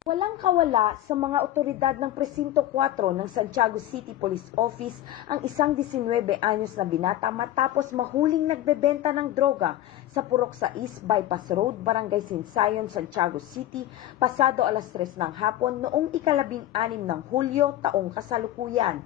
Walang kawala sa mga otoridad ng Presinto 4 ng Santiago City Police Office ang isang 19 anyos na binata matapos mahuling nagbebenta ng droga sa Purok 6 Bypass Road, Barangay Sinsayon, Santiago City, pasado alas 3 ng hapon noong ika-16 ng Hulyo taong kasalukuyan.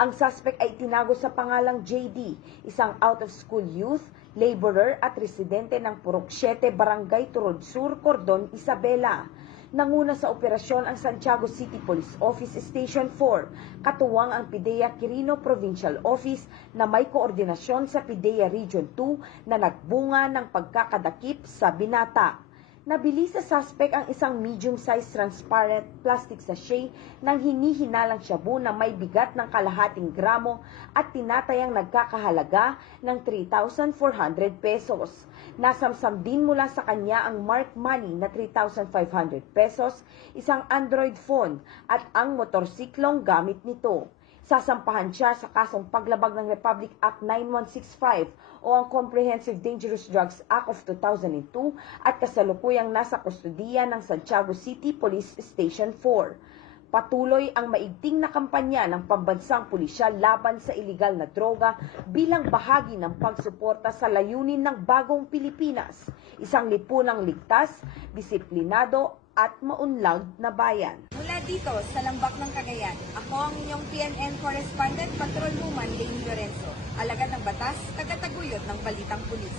Ang suspect ay tinago sa pangalang JD, isang out-of-school youth, laborer at residente ng Purok 7, Barangay Turod Sur, Cordon, Isabela. Nanguna sa operasyon ang Santiago City Police Office Station 4, katuwang ang PIDEA Quirino Provincial Office na may koordinasyon sa PIDEA Region 2 na nagbunga ng pagkakadakip sa binata. Nabili sa suspect ang isang medium-sized transparent plastic sachet ng hinihinalang shabu na may bigat ng kalahating gramo at tinatayang nagkakahalaga ng 3,400 pesos. Nasamsam din mula sa kanya ang marked money na 3,500 pesos, isang Android phone at ang motorsiklong gamit nito. Sasampahan siya sa kasong paglabag ng Republic Act 9165 o ang Comprehensive Dangerous Drugs Act of 2002 at kasalukuyang nasa kustudiya ng Santiago City Police Station 4. Patuloy ang maigting na kampanya ng pambansang pulisya laban sa iligal na droga bilang bahagi ng pagsuporta sa layunin ng bagong Pilipinas, isang lipunang ligtas, disiplinado at maunlad na bayan. Mula dito sa Lambak ng Cagayan, ako ang inyong PNN Correspondent Patrolwoman Lane Lorenzo, alagad ng batas, tagataguyod ng Balitang Pulis.